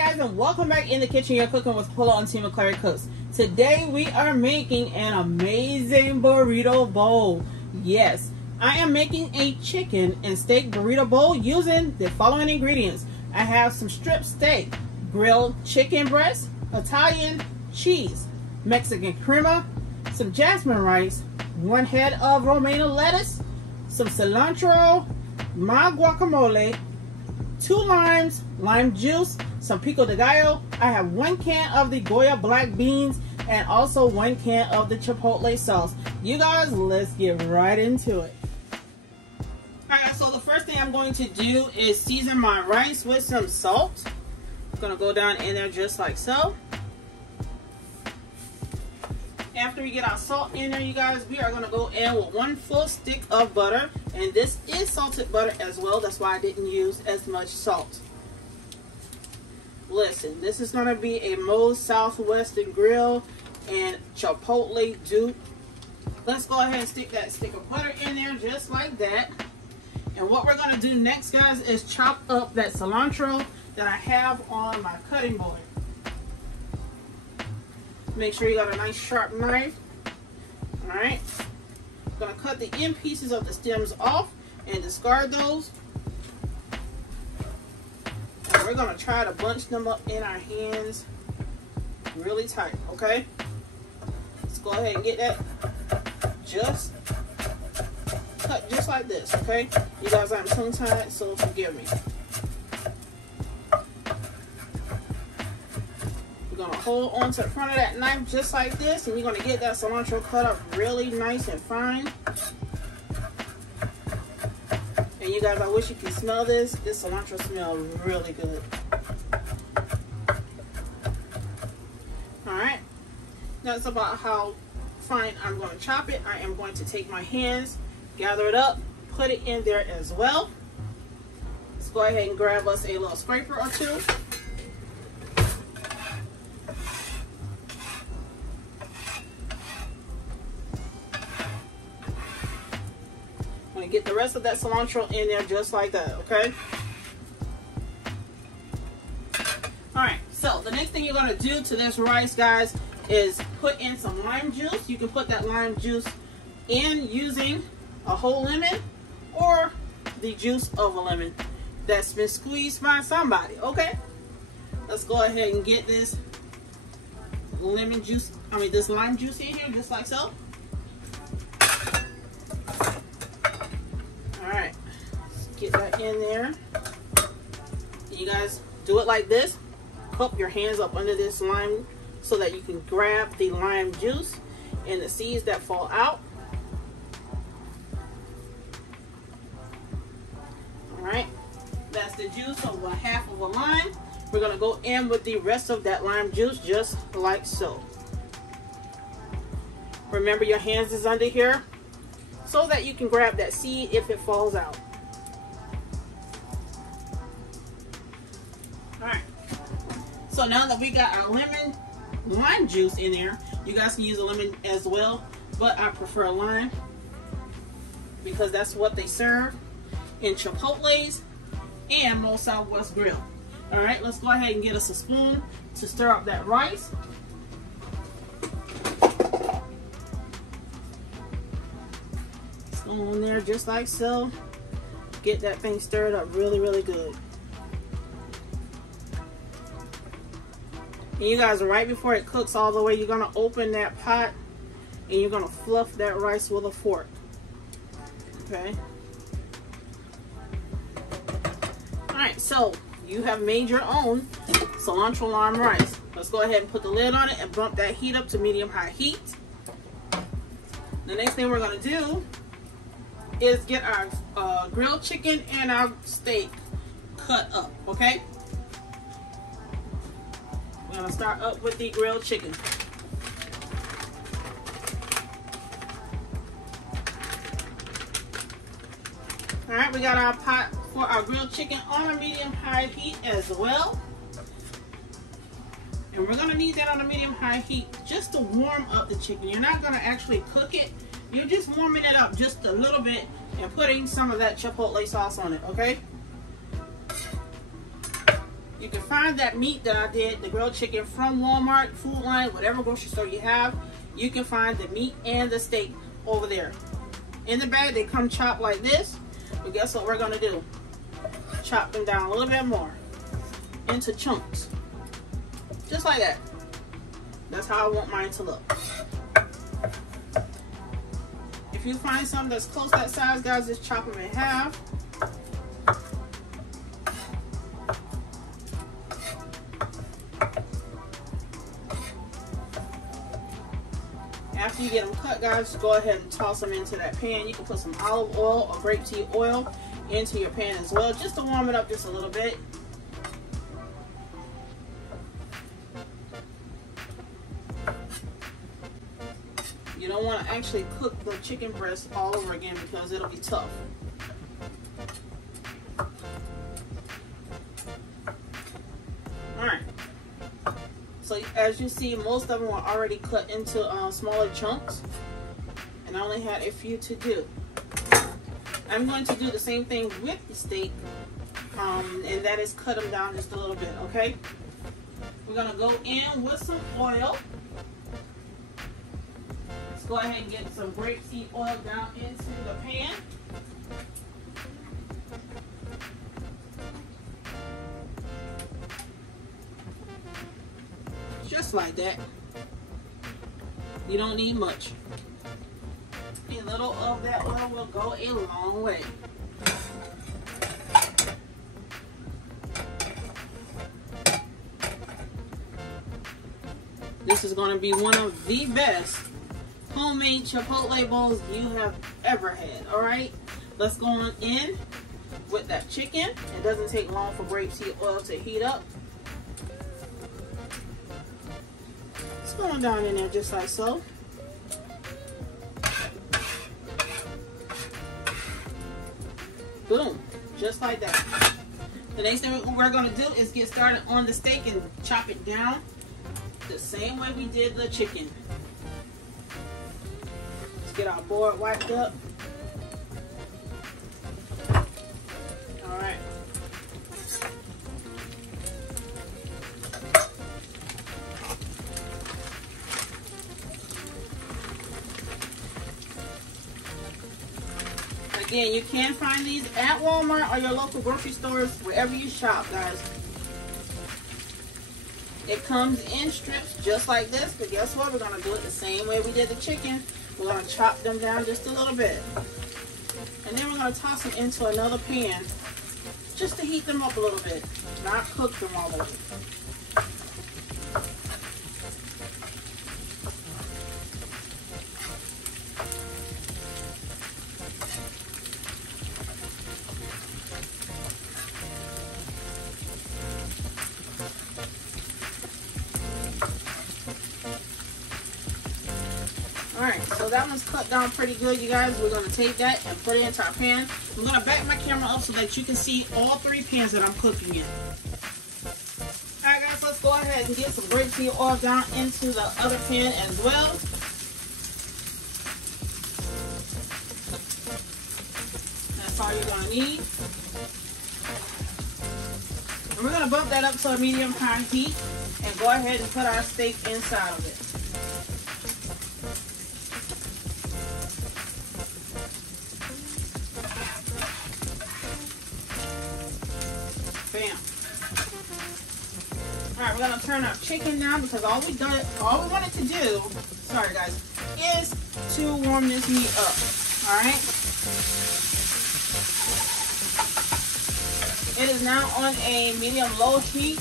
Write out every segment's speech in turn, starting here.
guys, and welcome back in the kitchen. You're cooking with Polo and Team McClary Cooks. Today we are making an amazing burrito bowl. Yes, I am making a chicken and steak burrito bowl using the following ingredients. I have some strip steak, grilled chicken breast, Italian cheese, Mexican crema, some jasmine rice, 1 head of romaine lettuce, some cilantro, my guacamole, 2 limes, lime juice, some pico de gallo. I have 1 can of the Goya black beans and also 1 can of the Chipotle sauce. You guys, let's get right into it. Alright, so the first thing I'm going to do is season my rice with some salt. I'm going to go down in there just like so. After we get our salt in there, you guys, we are going to go in with 1 full stick of butter. And this is salted butter as well. That's why I didn't use as much salt. Listen, this is going to be a Moe's Southwestern Grill and Chipotle dupe. Let's go ahead and stick that stick of butter in there just like that. And what we're going to do next, guys, is chop up that cilantro that I have on my cutting board. Make sure you got a nice sharp knife. Alright. I'm going to cut the end pieces of the stems off and discard those. And we're going to try to bunch them up in our hands really tight, okay? Let's go ahead and get that just cut just like this, okay? You guys, I'm tongue-tied, so forgive me. Gonna hold on to the front of that knife just like this, and you're gonna get that cilantro cut up really nice and fine. And you guys, I wish you could smell this. This cilantro smells really good. Alright, that's about how fine I'm going to chop it. I am going to take my hands, gather it up, put it in there as well. Let's go ahead and grab us a little scraper or two. Get the rest of that cilantro in there just like that, okay? Alright, so the next thing you're going to do to this rice, guys, is put in some lime juice. You can put that lime juice in using a whole lemon or the juice of a lemon that's been squeezed by somebody, okay? Let's go ahead and get this lime juice in here just like so. Alright, let's get that in there. You guys, do it like this. Cup your hands up under this lime so that you can grab the lime juice and the seeds that fall out. Alright, that's the juice of 1/2 of a lime. We're going to go in with the rest of that lime juice just like so. Remember, your hands is under here so that you can grab that seed if it falls out. Alright, so now that we got our lime juice in there, you guys can use a lemon as well, but I prefer lime because that's what they serve in Chipotle's and Moe's Southwest Grill. Alright, let's go ahead and get us a spoon to stir up that rice. On there just like so. Get that thing stirred up really good. And you guys, right before it cooks all the way, you're going to open that pot and you're going to fluff that rice with a fork. Okay. Alright, so you have made your own cilantro lime rice. Let's go ahead and put the lid on it and bump that heat up to medium-high heat. The next thing we're going to do is get our grilled chicken and our steak cut up, okay? We're gonna start up with the grilled chicken. Alright, we got our pot for our grilled chicken on a medium-high heat as well. And we're gonna need that on a medium-high heat just to warm up the chicken. You're not gonna actually cook it. You're just warming it up just a little bit and putting some of that Chipotle sauce on it, okay? You can find that meat that I did, the grilled chicken, from Walmart, Food Line, whatever grocery store you have. You can find the meat and the steak over there. In the bag, they come chopped like this. But guess what we're gonna do? Chop them down a little bit more into chunks. Just like that. That's how I want mine to look. If you find something that's close to that size, guys, just chop them in half. After you get them cut, guys, go ahead and toss them into that pan. You can put some olive oil or grapeseed oil into your pan as well, just to warm it up just a little bit. You don't want to actually cook the chicken breast all over again because it'll be tough. Alright. So as you see, most of them were already cut into smaller chunks. And I only had a few to do. I'm going to do the same thing with the steak. And that is cut them down just a little bit, okay? We're going to go in with some oil. Let's go ahead and get some grapeseed oil down into the pan. Just like that. You don't need much. A little of that oil will go a long way. This is going to be one of the best homemade Chipotle bowls you have ever had. Alright, let's go on in with that chicken. It doesn't take long for grapeseed oil to heat up. It's going down in there just like so. Boom, just like that. The next thing we're going to do is get started on the steak and chop it down the same way we did the chicken. Let's get our board wiped up. Alright. Again, you can find these at Walmart or your local grocery stores, wherever you shop, guys. It comes in strips just like this, but guess what? We're going to do it the same way we did the chicken. We're going to chop them down just a little bit. And then we're going to toss them into another pan just to heat them up a little bit, not cook them all the way. Alright, so that one's cut down pretty good, you guys. We're going to take that and put it into our pan. I'm going to back my camera up so that you can see all three pans that I'm cooking in. Alright guys, let's go ahead and get some grapeseed oil down into the other pan as well. That's all you're going to need. And we're going to bump that up to a medium high heat and go ahead and put our steak inside of it. Bam. Alright, we're gonna turn our chicken down because all we wanted to do, sorry guys, is to warm this meat up. Alright? It is now on a medium-low heat.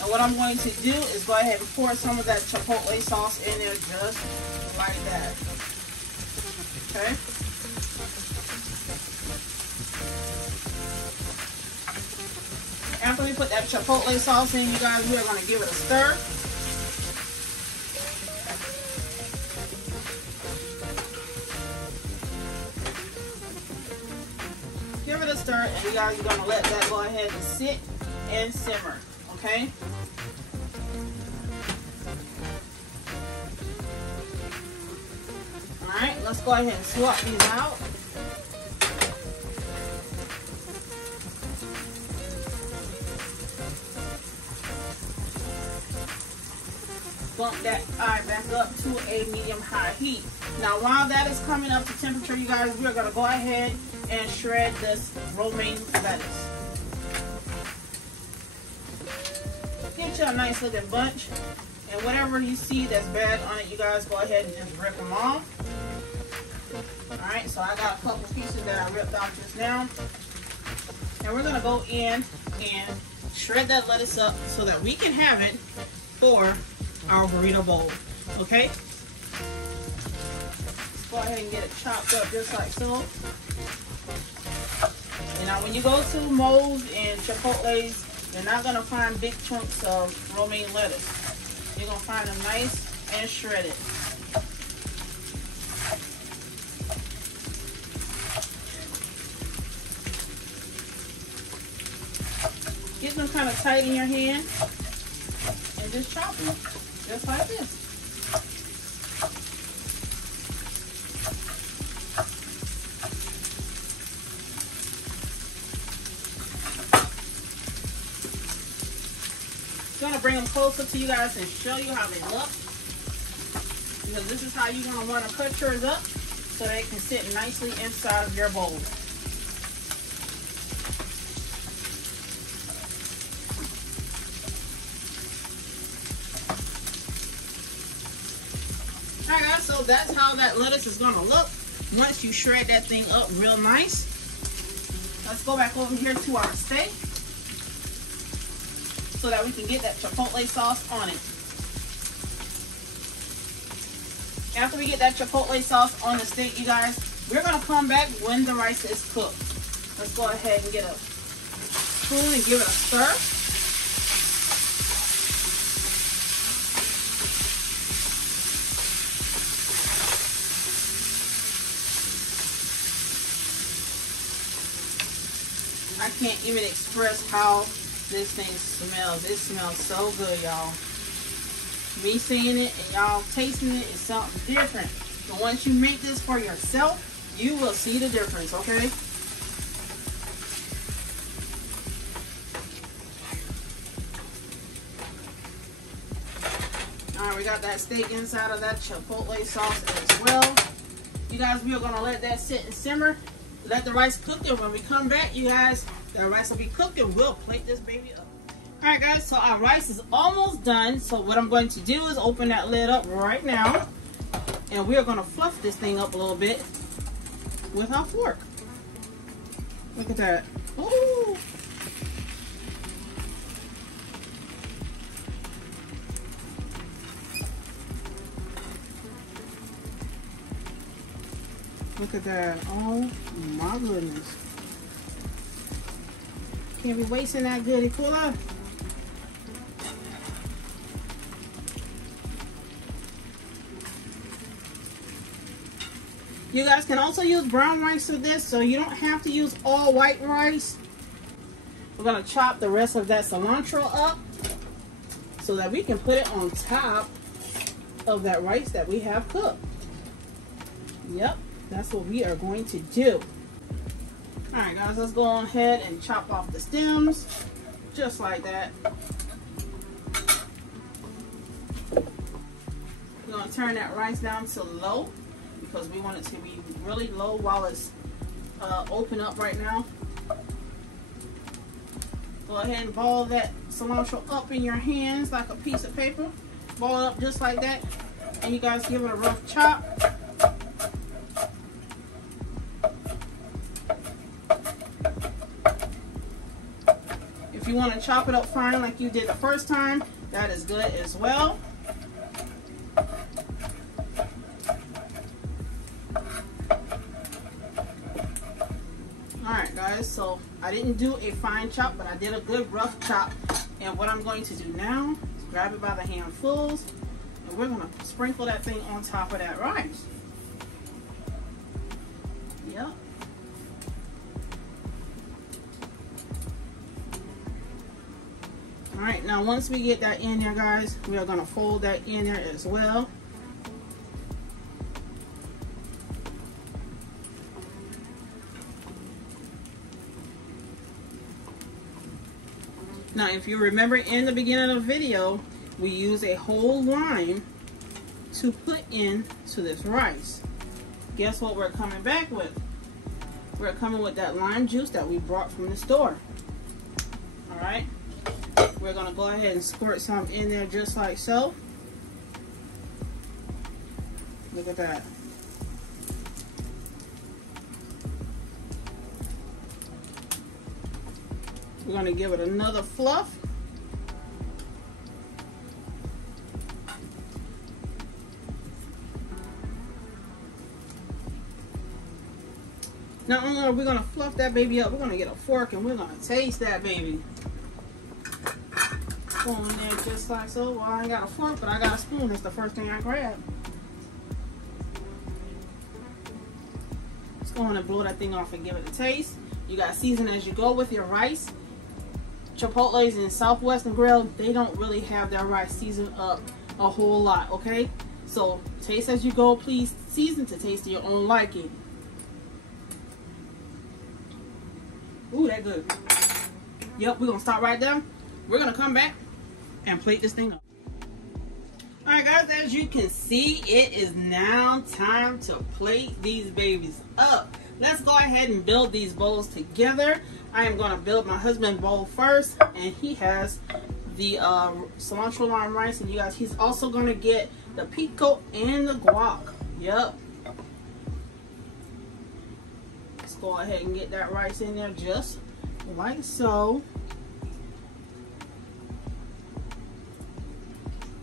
And what I'm going to do is go ahead and pour some of that Chipotle sauce in there just like that. Okay? After we put that Chipotle sauce in, you guys, we are going to give it a stir. Give it a stir, and you guys are going to let that go ahead and sit and simmer, okay? Alright, let's go ahead and swap these out. bump that eye back up to a medium-high heat. Now, while that is coming up to temperature, you guys, we're going to go ahead and shred this romaine lettuce. Get you a nice looking bunch. And whatever you see that's bad on it, you guys go ahead and just rip them off. Alright, so I got a couple pieces that I ripped off just now. And we're going to go in and shred that lettuce up so that we can have it for our burrito bowl. Okay? Let's go ahead and get it chopped up just like so. And now when you go to Moe's and Chipotle's, you're not going to find big chunks of romaine lettuce. You're going to find them nice and shredded. Get them kind of tight in your hand and just chop them just like this. I'm going to bring them closer to you guys and show you how they look, because this is how you're going to want to cut yours up so they can sit nicely inside of your bowl. Alright guys, so that's how that lettuce is going to look once you shred that thing up real nice. Let's go back over here to our steak so that we can get that chipotle sauce on it. After we get that chipotle sauce on the steak, you guys, we're going to come back when the rice is cooked. Let's go ahead and get a spoon and give it a stir. I can't even express how this thing smells. It smells so good, y'all. Me seeing it and y'all tasting it is something different. But once you make this for yourself, you will see the difference, okay? Alright, we got that steak inside of that chipotle sauce as well. You guys, we are going to let that sit and simmer. Let the rice cook, and when we come back, you guys, the rice will be cooked and we'll plate this baby up. Alright guys, so our rice is almost done. So what I'm going to do is open that lid up right now. And we are going to fluff this thing up a little bit with our fork. Look at that. Ooh. Look at that. Oh my goodness. Can't be wasting that goodie. Pull up. You guys can also use brown rice for this, so you don't have to use all white rice. We're going to chop the rest of that cilantro up so that we can put it on top of that rice that we have cooked. Yep, that's what we are going to do. Alright guys, let's go on ahead and chop off the stems, just like that. We're going to turn that rice down to low, because we want it to be really low while it's open up right now. Go ahead and ball that cilantro up in your hands like a piece of paper. Ball it up just like that, and you guys give it a rough chop. If you want to chop it up fine like you did the first time, that is good as well. Alright guys, so I didn't do a fine chop, but I did a good rough chop. And what I'm going to do now is grab it by the handfuls, and we're going to sprinkle that thing on top of that rice. Yep. Alright, now once we get that in there, guys, we are going to fold that in there as well. Now, if you remember in the beginning of the video, we use a whole lime to put into this rice. Guess what we're coming back with? We're coming with that lime juice that we brought from the store. Alright, we're going to go ahead and squirt some in there just like so. Look at that. We're going to give it another fluff. Not only are we going to fluff that baby up, we're going to get a fork and we're going to taste that baby. Go in there just like so. Well, I ain't got a fork, but I got a spoon. That's the first thing I grab. Let's go on and blow that thing off and give it a taste. You got to season as you go with your rice. Chipotle's and Southwestern Grill, they don't really have their rice seasoned up a whole lot, okay? So taste as you go. Please season to taste to your own liking. Ooh, that good. Yep, we're gonna stop right there. We're gonna come back and plate this thing up. All right, guys, as you can see, it is now time to plate these babies up. Let's go ahead and build these bowls together. I am gonna build my husband's bowl first, and he has the cilantro lime rice, and you guys, he's also gonna get the pico and the guac. Yep. Go ahead and get that rice in there just like so.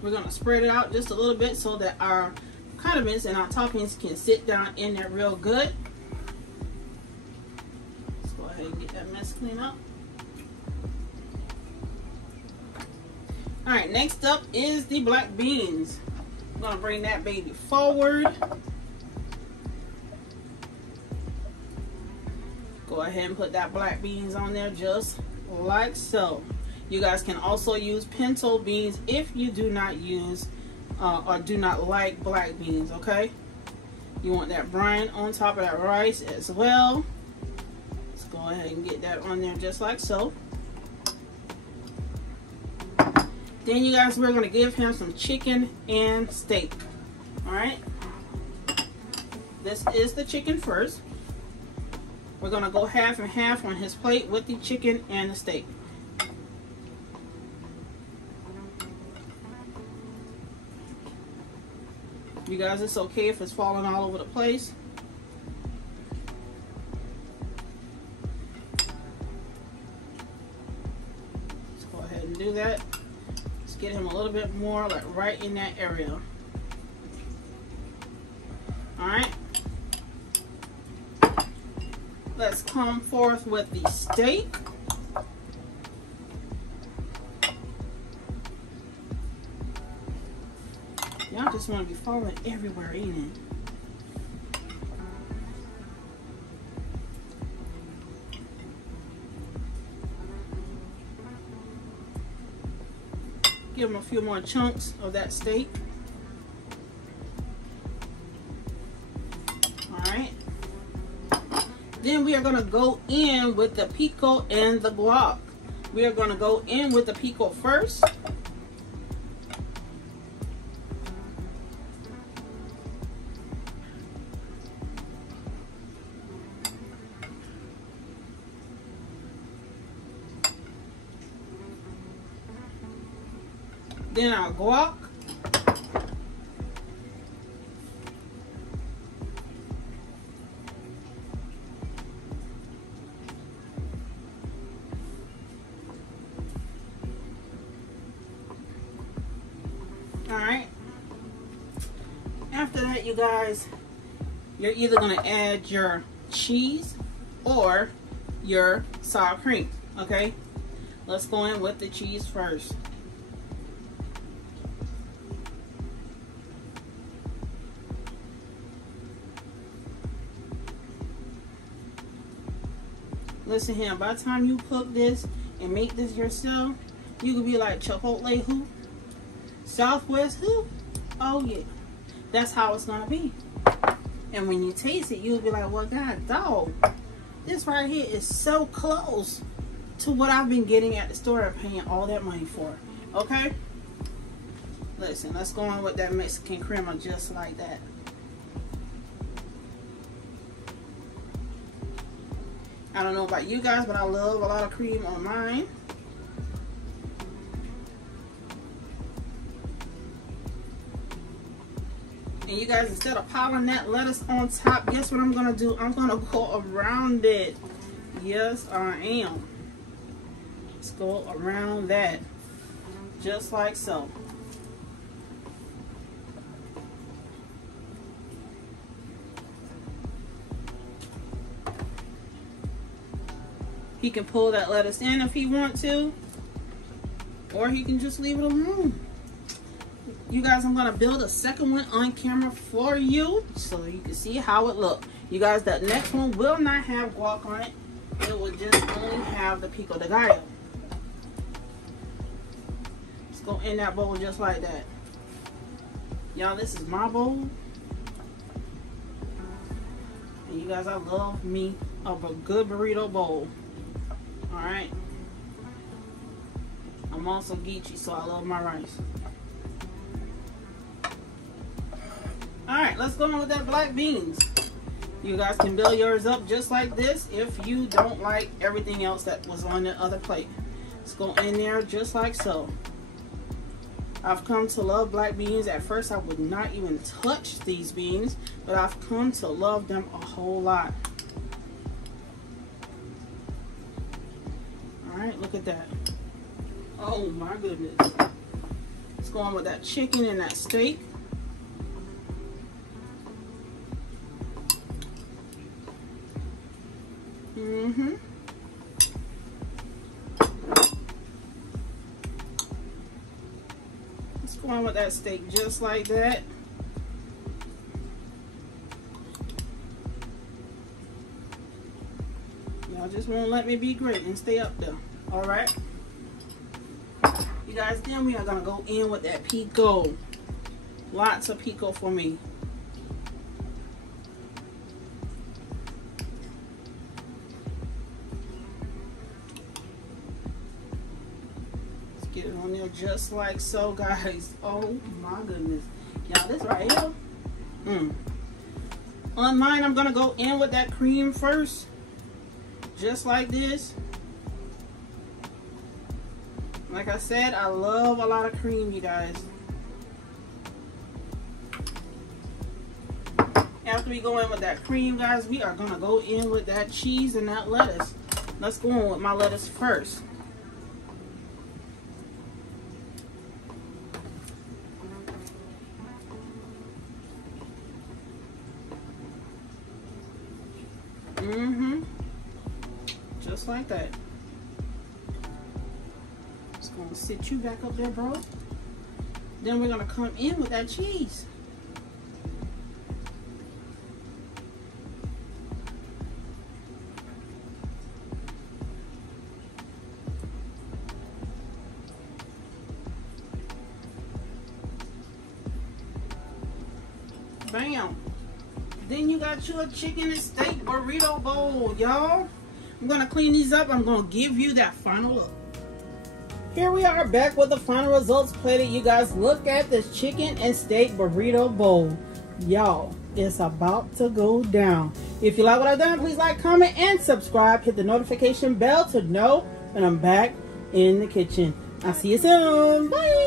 We're going to spread it out just a little bit so that our condiments and our toppings can sit down in there real good. Let's go ahead and get that mess cleaned up. Alright, next up is the black beans. I'm going to bring that baby forward. Go ahead and put that black beans on there just like so. You guys can also use pinto beans if you do not use or do not like black beans, okay? You want that brine on top of that rice as well. Let's go ahead and get that on there just like so. Then you guys, we're going to give him some chicken and steak. Alright? This is the chicken first. We're going to go half and half on his plate with the chicken and the steak. You guys, it's okay if it's falling all over the place. Let's go ahead and do that. Let's get him a little bit more, like right in that area. Alright. Let's come forth with the steak. Y'all just want to be falling everywhere, ain't it? Give them a few more chunks of that steak. Alright. Then we are going to go in with the pico and the guac. We are going to go in with the pico first. Then our guac. Alright. After that, you guys, you're either going to add your cheese or your sour cream. Okay? Let's go in with the cheese first. Listen here, by the time you cook this and make this yourself, you could be like, Chipotle who? Southwest who? Oh yeah. That's how it's gonna be. And when you taste it, you'll be like, well, God dog, this right here is so close to what I've been getting at the store and paying all that money for. Okay? Listen, let's go on with that Mexican creamer just like that. I don't know about you guys, but I love a lot of cream on mine. And you guys, instead of piling that lettuce on top, guess what I'm going to do? I'm going to go around it. Yes, I am. Let's go around that. Just like so. He can pull that lettuce in if he wants to. Or he can just leave it alone. You guys, I'm going to build a second one on camera for you so you can see how it looks. You guys, that next one will not have guac on it. It will just only have the pico de gallo. Let's go in that bowl just like that. Y'all, this is my bowl. And you guys, I love me a good burrito bowl. Alright. I'm also geeky, so I love my rice. Alright, let's go on with that black beans. You guys can build yours up just like this if you don't like everything else that was on the other plate. Let's go in there just like so. I've come to love black beans. At first I would not even touch these beans, but I've come to love them a whole lot. Alright, look at that. Oh my goodness. Let's go on with that chicken and that steak. Let's go on with that steak just like that. Y'all just won't let me be great and stay up there. Alright. You guys, then we are going to go in with that pico. Lots of pico for me. Get it on there just like so, guys. Oh my goodness. Y'all, this right here. On mine, I'm going to go in with that cream first. Just like this. Like I said, I love a lot of cream, you guys. After we go in with that cream, guys, we are going to go in with that cheese and that lettuce. Let's go in with my lettuce first. Just like that. Just gonna sit you back up there, bro. Then we're gonna come in with that cheese. Bam. Then you got your chicken and steak burrito bowl, y'all. I'm going to clean these up. I'm going to give you that final look. Here we are back with the final results plated. You guys, look at this chicken and steak burrito bowl. Y'all, it's about to go down. If you like what I've done, please like, comment, and subscribe. Hit the notification bell to know when I'm back in the kitchen. I'll see you soon. Bye.